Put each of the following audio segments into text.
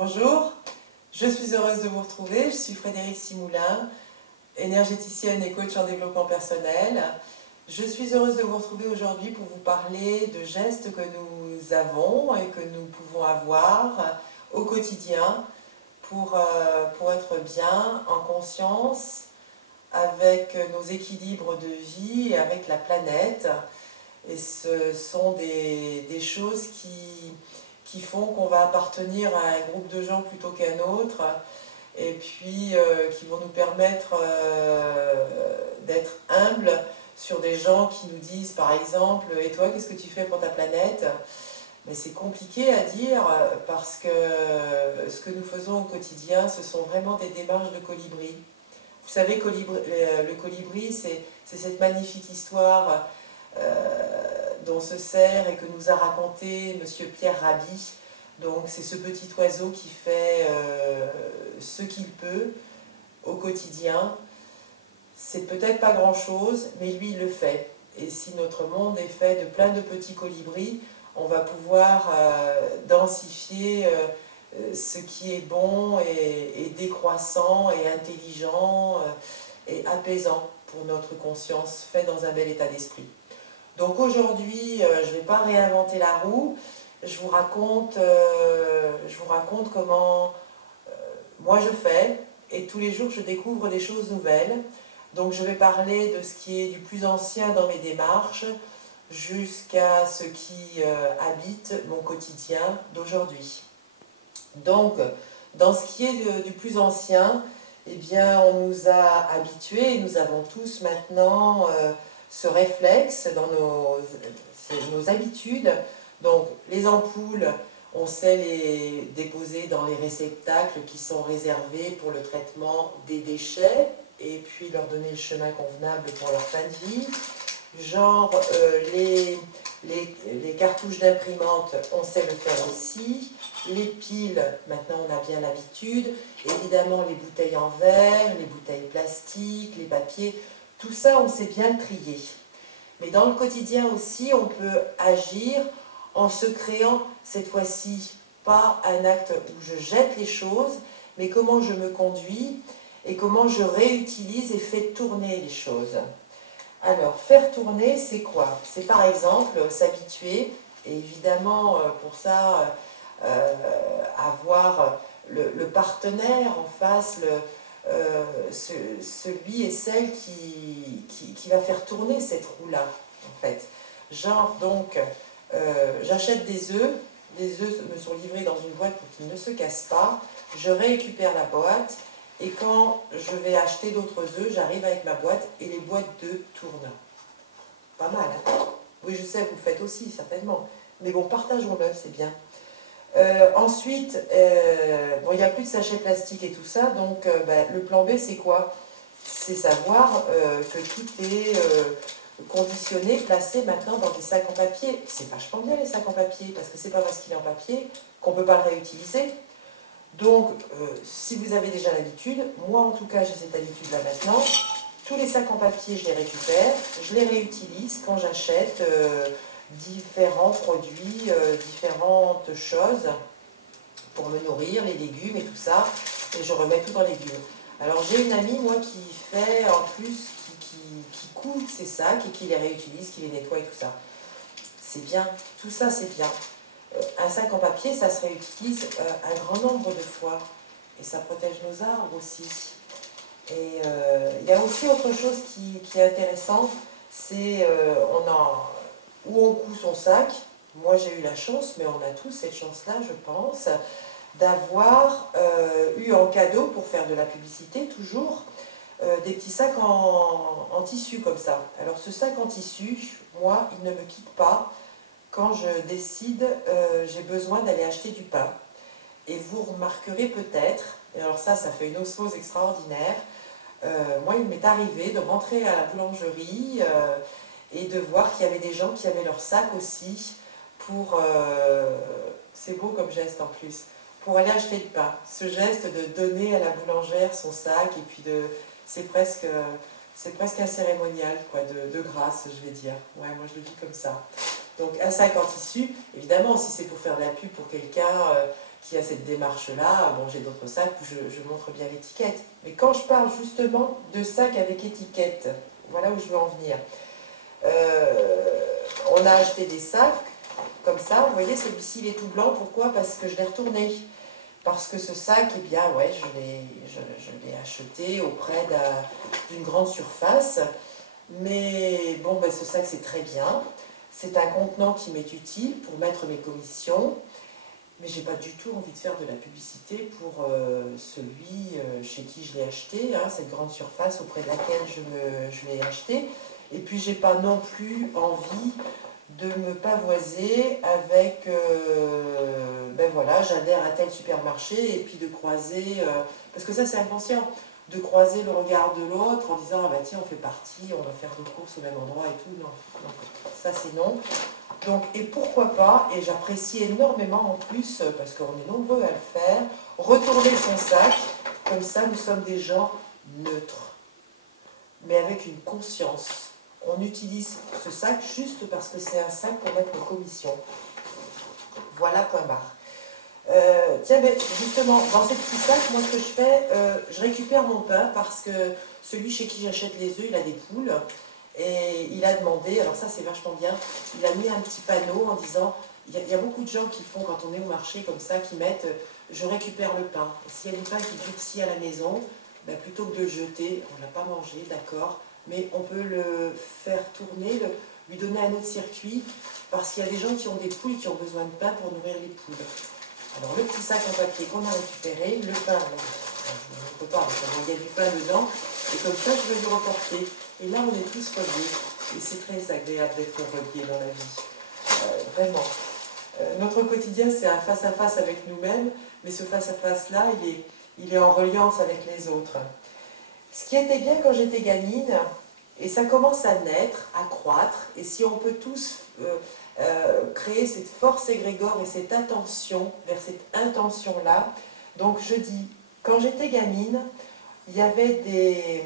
Bonjour, je suis heureuse de vous retrouver. Je suis Frédérique Simoulin, énergéticienne et coach en développement personnel. Je suis heureuse de vous retrouver aujourd'hui pour vous parler de gestes que nous avons et que nous pouvons avoir au quotidien pour être bien, en conscience, avec nos équilibres de vie et avec la planète. Et ce sont des choses qui font qu'on va appartenir à un groupe de gens plutôt qu'à un autre, et puis qui vont nous permettre d'être humbles sur des gens qui nous disent par exemple « Et toi, qu'est-ce que tu fais pour ta planète ?» Mais c'est compliqué à dire parce que ce que nous faisons au quotidien, ce sont vraiment des démarches de colibri. Vous savez, le colibri, c'est cette magnifique histoire dont se sert et que nous a raconté Monsieur Pierre Rabhi. Donc c'est ce petit oiseau qui fait ce qu'il peut au quotidien. C'est peut-être pas grand-chose, mais lui il le fait. Et si notre monde est fait de plein de petits colibris, on va pouvoir densifier ce qui est bon et décroissant et intelligent et apaisant pour notre conscience, fait dans un bel état d'esprit. Donc aujourd'hui, je ne vais pas réinventer la roue, je vous raconte comment moi je fais, et tous les jours je découvre des choses nouvelles. Donc je vais parler de ce qui est du plus ancien dans mes démarches, jusqu'à ce qui habite mon quotidien d'aujourd'hui. Donc, dans ce qui est du plus ancien, eh bien, on nous a habitués, et nous avons tous maintenant ce réflexe dans nos habitudes. Donc, les ampoules, on sait les déposer dans les réceptacles qui sont réservés pour le traitement des déchets, et puis leur donner le chemin convenable pour leur fin de vie. Genre les cartouches d'imprimante, on sait le faire aussi. Les piles, maintenant on a bien l'habitude. Évidemment les bouteilles en verre, les bouteilles plastiques, les papiers, tout ça on sait bien le trier. Mais dans le quotidien aussi, on peut agir en se créant cette fois-ci pas un acte où je jette les choses, mais comment je me conduis et comment je réutilise et fais tourner les choses. Alors, faire tourner, c'est quoi? C'est par exemple s'habituer, et évidemment pour ça, avoir le partenaire en face, celui et celle qui va faire tourner cette roue-là, en fait. Genre, donc, j'achète des œufs, les œufs me sont livrés dans une boîte pour qu'ils ne se cassent pas, je récupère la boîte, et quand je vais acheter d'autres œufs, j'arrive avec ma boîte et les boîtes d'œufs tournent. Pas mal, hein? Oui, je sais, vous le faites aussi, certainement. Mais bon, partageons-le, c'est bien. Ensuite, bon, il n'y a plus de sachets plastiques et tout ça, donc le plan B, c'est quoi? C'est savoir que tout est conditionné, placé maintenant dans des sacs en papier. C'est vachement bien les sacs en papier, parce que c'est pas parce qu'il est en papier qu'on ne peut pas le réutiliser. Donc, si vous avez déjà l'habitude, moi en tout cas j'ai cette habitude-là maintenant, tous les sacs en papier je les récupère, je les réutilise quand j'achète différents produits, différentes choses pour me nourrir, les légumes et tout ça, et je remets tout en légumes. Alors j'ai une amie, moi, qui fait en plus, qui coud ces sacs et qui les réutilise, qui les nettoie et tout ça. C'est bien, tout ça c'est bien. Un sac en papier, ça se réutilise un grand nombre de fois. Et ça protège nos arbres aussi. Et il y a aussi autre chose qui est intéressant, c'est où on coud son sac. Moi j'ai eu la chance, mais on a tous cette chance-là, je pense, d'avoir eu en cadeau, pour faire de la publicité toujours, des petits sacs en tissu comme ça. Alors ce sac en tissu, moi, il ne me quitte pas. Quand je décide, j'ai besoin d'aller acheter du pain. Et vous remarquerez peut-être, et alors ça fait une osmose extraordinaire, moi il m'est arrivé de rentrer à la boulangerie et de voir qu'il y avait des gens qui avaient leur sac aussi pour, c'est beau comme geste en plus, pour aller acheter du pain. Ce geste de donner à la boulangère son sac, et puis c'est presque un cérémonial, quoi, de grâce, je vais dire. Ouais, moi je le vis comme ça. Donc un sac en tissu, évidemment, si c'est pour faire de la pub pour quelqu'un qui a cette démarche-là. Bon, j'ai d'autres sacs où je montre bien l'étiquette. Mais quand je parle justement de sacs avec étiquette, voilà où je veux en venir. On a acheté des sacs comme ça. Vous voyez, celui-ci, il est tout blanc. Pourquoi? Parce que je l'ai retourné. Parce que ce sac, eh bien, ouais, je l'ai acheté auprès d'une grande surface. Mais bon, ben, ce sac, c'est très bien. C'est un contenant qui m'est utile pour mettre mes commissions. Mais j'ai pas du tout envie de faire de la publicité pour celui chez qui je l'ai acheté, hein, cette grande surface auprès de laquelle je l'ai acheté. Et puis j'ai pas non plus envie de me pavoiser avec, ben voilà, j'adhère à tel supermarché et puis de croiser, parce que ça c'est inconscient, de croiser le regard de l'autre en disant, ah bah tiens, on fait partie, on va faire nos courses au même endroit et tout. Non, non, ça c'est non. Donc, et pourquoi pas, et j'apprécie énormément en plus, parce qu'on est nombreux à le faire, retourner son sac, comme ça nous sommes des gens neutres, mais avec une conscience. On utilise ce sac juste parce que c'est un sac pour mettre nos commissions. Voilà, point barre. Tiens, mais justement, dans ces petits sacs, moi ce que je fais, je récupère mon pain parce que celui chez qui j'achète les œufs, il a des poules. Et il a demandé, alors ça c'est vachement bien, il a mis un petit panneau en disant, il y a beaucoup de gens qui font quand on est au marché comme ça, qui mettent je récupère le pain. S'il y a du pain qui durcit à la maison, ben, plutôt que de le jeter, on ne l'a pas mangé, d'accord, mais on peut le faire tourner, lui donner un autre circuit, parce qu'il y a des gens qui ont des poules et qui ont besoin de pain pour nourrir les poules. Alors le petit sac en papier qu'on a récupéré, le pain, là, je ne peux pas, il y a du pain dedans, et comme ça je vais le reporter. Et là, on est tous reliés. Et c'est très agréable d'être reliés dans la vie. Vraiment. Notre quotidien, c'est un face-à-face avec nous-mêmes, mais ce face-à-face-là, il est en reliance avec les autres. Ce qui était bien quand j'étais gamine, et ça commence à naître, à croître, et si on peut tous créer cette force égrégore et cette attention vers cette intention-là, donc je dis, quand j'étais gamine, il y avait des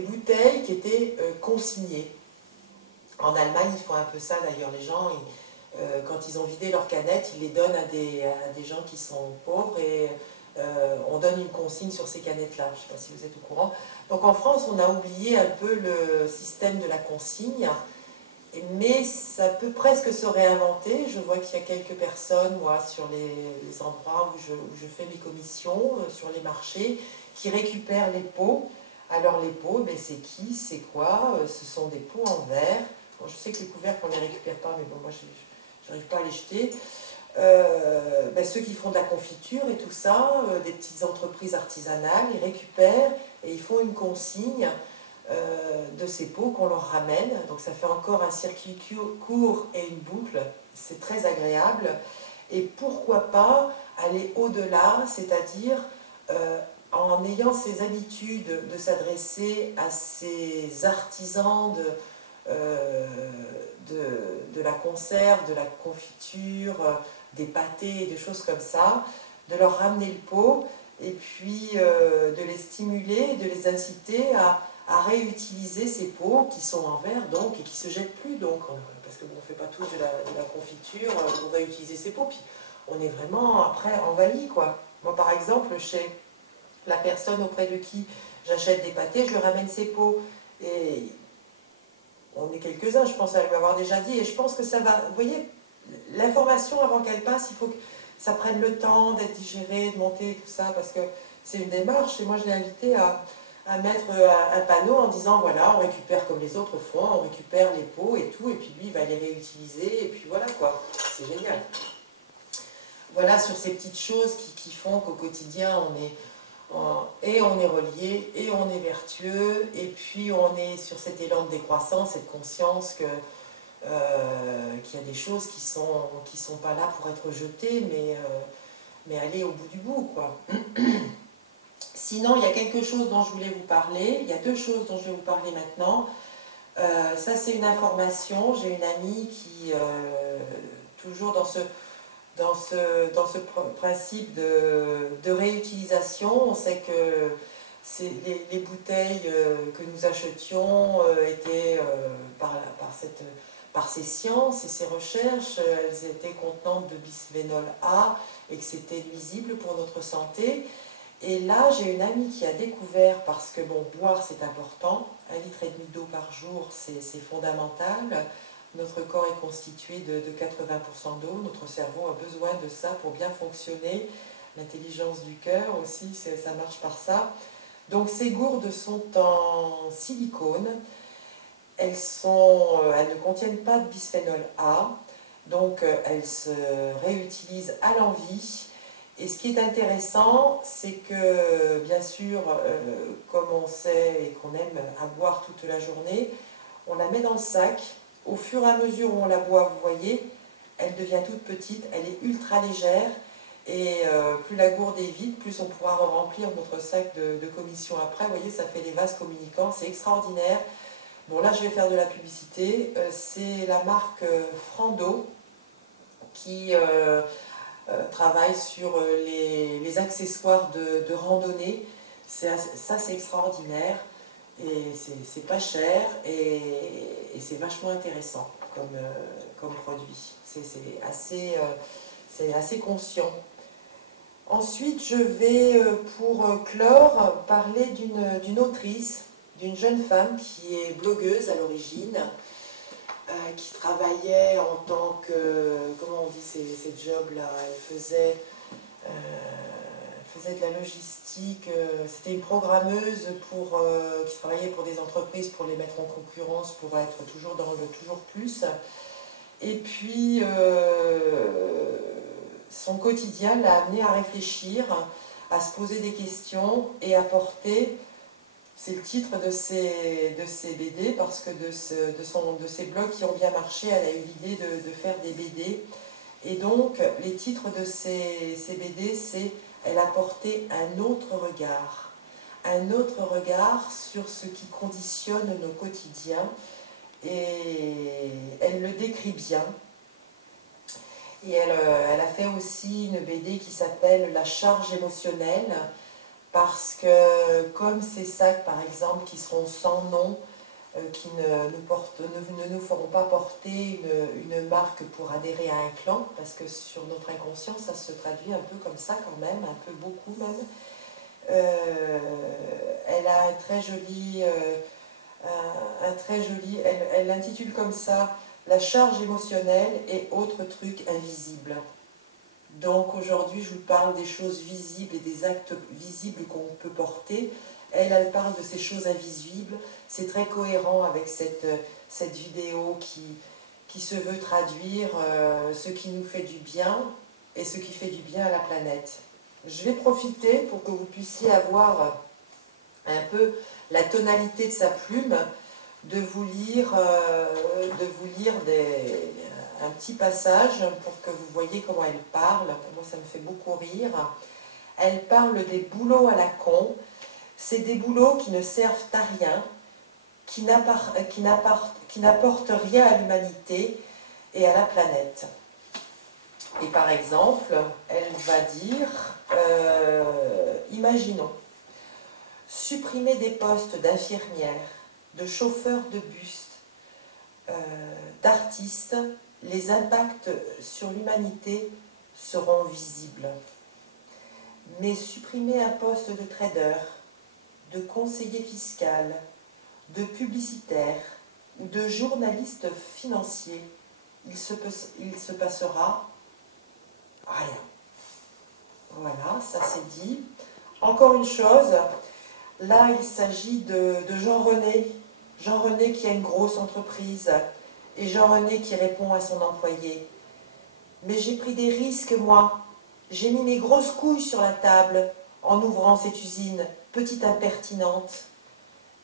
bouteilles qui étaient consignées. En Allemagne, ils font un peu ça d'ailleurs, les gens, quand ils ont vidé leurs canettes, ils les donnent à des gens qui sont pauvres et on donne une consigne sur ces canettes-là. Je ne sais pas si vous êtes au courant. Donc en France, on a oublié un peu le système de la consigne, mais ça peut presque se réinventer. Je vois qu'il y a quelques personnes, moi, sur les endroits où je fais mes commissions, sur les marchés, qui récupèrent les pots. Alors les pots, ben, c'est qui, c'est quoi? Ce sont des pots en verre. Bon, je sais que les couvercles, on ne les récupère pas, mais bon, moi, je n'arrive pas à les jeter. Ben, ceux qui font de la confiture et tout ça, des petites entreprises artisanales, ils récupèrent et ils font une consigne de ces pots qu'on leur ramène. Donc ça fait encore un circuit court et une boucle. C'est très agréable. Et pourquoi pas aller au-delà, c'est-à-dire en ayant ces habitudes de s'adresser à ces artisans de la conserve, de la confiture, des pâtés, des choses comme ça, de leur ramener le pot et puis de les stimuler, de les inciter à réutiliser ces pots qui sont en verre donc et qui ne se jettent plus donc, parce que bon, on ne fait pas tous de la confiture pour réutiliser ces pots, puis on est vraiment après envahi quoi. Moi par exemple, chez la personne auprès de qui j'achète des pâtés, je lui ramène ses pots et on est quelques-uns, je pense à lui avoir déjà dit, et je pense que ça va, vous voyez, l'information avant qu'elle passe, il faut que ça prenne le temps d'être digéré, de monter, tout ça, parce que c'est une démarche, et moi je l'ai invité à mettre un panneau en disant, voilà, on récupère comme les autres font, on récupère les pots et tout, et puis lui, il va les réutiliser, et puis voilà quoi, c'est génial. Voilà, sur ces petites choses qui font qu'au quotidien, et on est relié, et on est vertueux, et puis on est sur cet élan de décroissance, cette conscience que qu'il y a des choses qui sont pas là pour être jetées, mais aller au bout du bout, quoi. Sinon, il y a quelque chose dont je voulais vous parler, il y a deux choses dont je vais vous parler maintenant. Ça, c'est une information, j'ai une amie qui, toujours dans ce principe de réutilisation, on sait que les bouteilles que nous achetions étaient par par ses sciences et ses recherches. Elles étaient contenantes de bisphénol A et que c'était nuisible pour notre santé. Et là, j'ai une amie qui a découvert, parce que bon, boire c'est important, 1,5 litre d'eau par jour, c'est fondamental. Notre corps est constitué de 80% d'eau, notre cerveau a besoin de ça pour bien fonctionner. L'intelligence du cœur aussi, ça marche par ça. Donc ces gourdes sont en silicone, elles ne contiennent pas de bisphénol A, donc elles se réutilisent à l'envi. Et ce qui est intéressant, c'est que, bien sûr, comme on sait et qu'on aime à boire toute la journée, on la met dans le sac. Au fur et à mesure où on la boit, vous voyez, elle devient toute petite, elle est ultra légère. Et plus la gourde est vide, plus on pourra remplir notre sac de commission après. Vous voyez, ça fait les vases communicants, c'est extraordinaire. Bon, là, je vais faire de la publicité. C'est la marque Frando qui travaille sur les accessoires de randonnée. Ça, c'est extraordinaire et c'est pas cher et c'est vachement intéressant comme produit. C'est assez conscient. Ensuite, je vais, pour clore, parler d'une autrice, d'une jeune femme qui est blogueuse à l'origine, qui travaillait en tant que, comment on dit ces jobs-là, elle faisait de la logistique, c'était une programmeuse qui travaillait pour des entreprises pour les mettre en concurrence, pour être toujours dans le toujours plus. Et puis, son quotidien l'a amené à réfléchir, à se poser des questions et à porter, c'est le titre de ses BD, parce que de ses blogs qui ont bien marché, elle a eu l'idée de faire des BD. Et donc, les titres de ces BD, c'est « Elle a porté un autre regard sur ce qui conditionne nos quotidiens ». Et elle le décrit bien. Et elle a fait aussi une BD qui s'appelle « La charge émotionnelle », parce que comme ces sacs, par exemple, qui seront sans nom, qui ne nous feront pas porter une marque pour adhérer à un clan, parce que sur notre inconscient, ça se traduit un peu comme ça quand même, un peu beaucoup même. Elle a un très joli... elle l'intitule comme ça, la charge émotionnelle et autres trucs invisibles. Donc aujourd'hui, je vous parle des choses visibles et des actes visibles qu'on peut porter. Elle parle de ces choses invisibles. C'est très cohérent avec cette vidéo qui se veut traduire ce qui nous fait du bien et ce qui fait du bien à la planète. Je vais profiter pour que vous puissiez avoir un peu la tonalité de sa plume, de vous lire un petit passage pour que vous voyez comment elle parle. Moi, ça me fait beaucoup rire. Elle parle des boulots à la con. C'est des boulots qui ne servent à rien, qui n'apportent rien à l'humanité et à la planète. Et par exemple, elle va dire, imaginons, supprimer des postes d'infirmières, de chauffeurs de bus, d'artistes, les impacts sur l'humanité seront visibles. Mais supprimer un poste de trader, de conseiller fiscal, de publicitaire ou de journaliste financier, il se passera rien. Voilà, ça c'est dit. Encore une chose, là il s'agit de Jean-René. Jean-René qui a une grosse entreprise et Jean-René qui répond à son employé. Mais j'ai pris des risques, moi. J'ai mis mes grosses couilles sur la table en ouvrant cette usine, petite impertinente.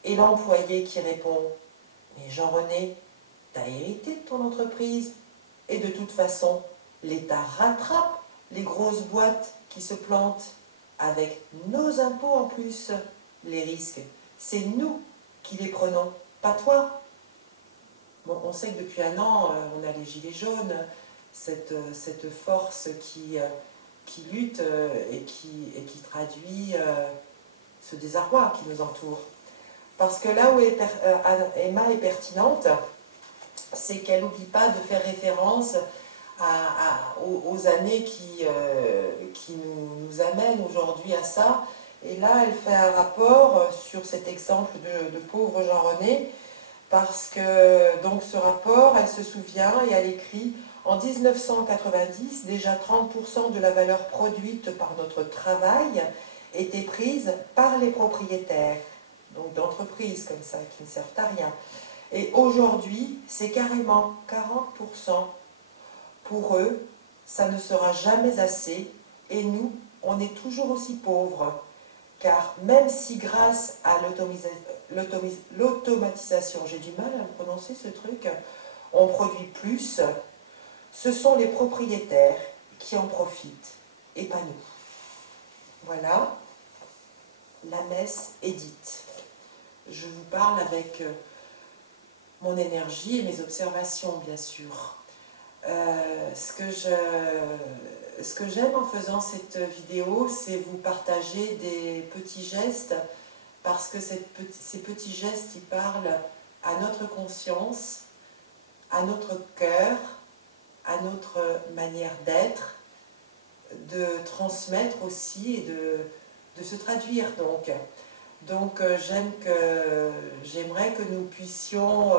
Et l'employé qui répond, mais Jean-René, t'as hérité de ton entreprise. Et de toute façon, l'État rattrape les grosses boîtes qui se plantent avec nos impôts en plus. Les risques, c'est nous qui les prenons, pas toi. Bon, on sait que depuis un an, on a les gilets jaunes, cette force qui lutte et qui traduit ce désarroi qui nous entoure. Parce que là où Emma est pertinente, c'est qu'elle n'oublie pas de faire référence aux années qui nous amènent aujourd'hui à ça. Et là, elle fait un rapport sur cet exemple de pauvre Jean-René, parce que donc ce rapport, elle se souvient et elle écrit « En 1990, déjà 30% de la valeur produite par notre travail était prise par les propriétaires, donc d'entreprises comme ça, qui ne servent à rien. Et aujourd'hui, c'est carrément 40%. Pour eux, ça ne sera jamais assez, et nous, on est toujours aussi pauvres. Car même si grâce à l'automatisation, j'ai du mal à prononcer ce truc, on produit plus, ce sont les propriétaires qui en profitent, et pas nous. » Voilà, la messe est dite. Je vous parle avec mon énergie et mes observations, bien sûr. Ce que j'aime en faisant cette vidéo, c'est vous partager des petits gestes, parce que ces petits gestes, ils parlent à notre conscience, à notre cœur, à notre manière d'être, de transmettre aussi et de se traduire. Donc j'aimerais que nous puissions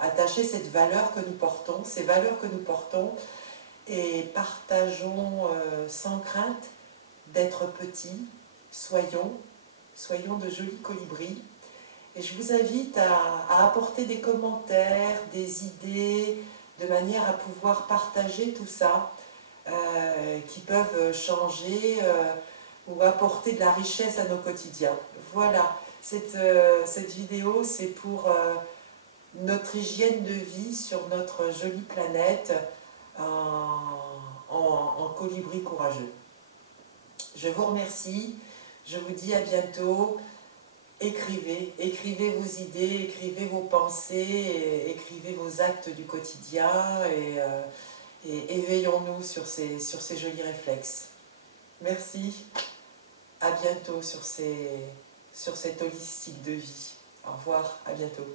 attacher cette valeur que nous portons, ces valeurs que nous portons, et partageons sans crainte d'être petits, soyons de jolis colibris. Et je vous invite à apporter des commentaires, des idées, de manière à pouvoir partager tout ça, qui peuvent changer ou apporter de la richesse à nos quotidiens. Voilà, cette vidéo, c'est pour notre hygiène de vie sur notre jolie planète en colibri courageux. Je vous remercie, je vous dis à bientôt. Écrivez vos idées, écrivez vos pensées, écrivez vos actes du quotidien et éveillons-nous sur ces jolis réflexes. Merci, à bientôt sur cette holistique de vie. Au revoir, à bientôt.